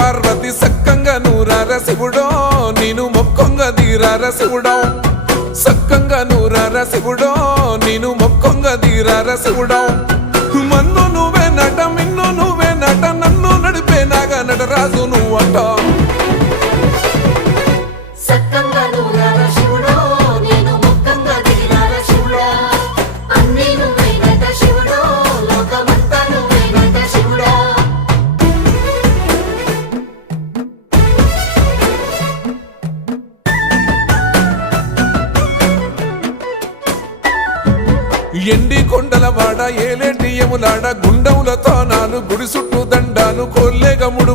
పార్వతి సక్కంగా నూరార శివుడో నేను మొక్కొంగ దీరార శివుడో సక్కంగా నూరార శివుడో నేను మొక్కొంగ దీరార శివుడో మన్ను నువ్వే నట మిన్ను నువ్వే నట నన్ను నడిపే నాగా నటరాజు నువ్వంట ఎండి కొండలవాడ ఏలేటి యములాడ గుండములతో నాలు గుడి చుట్టూ దండాలు కొల్లేగముడు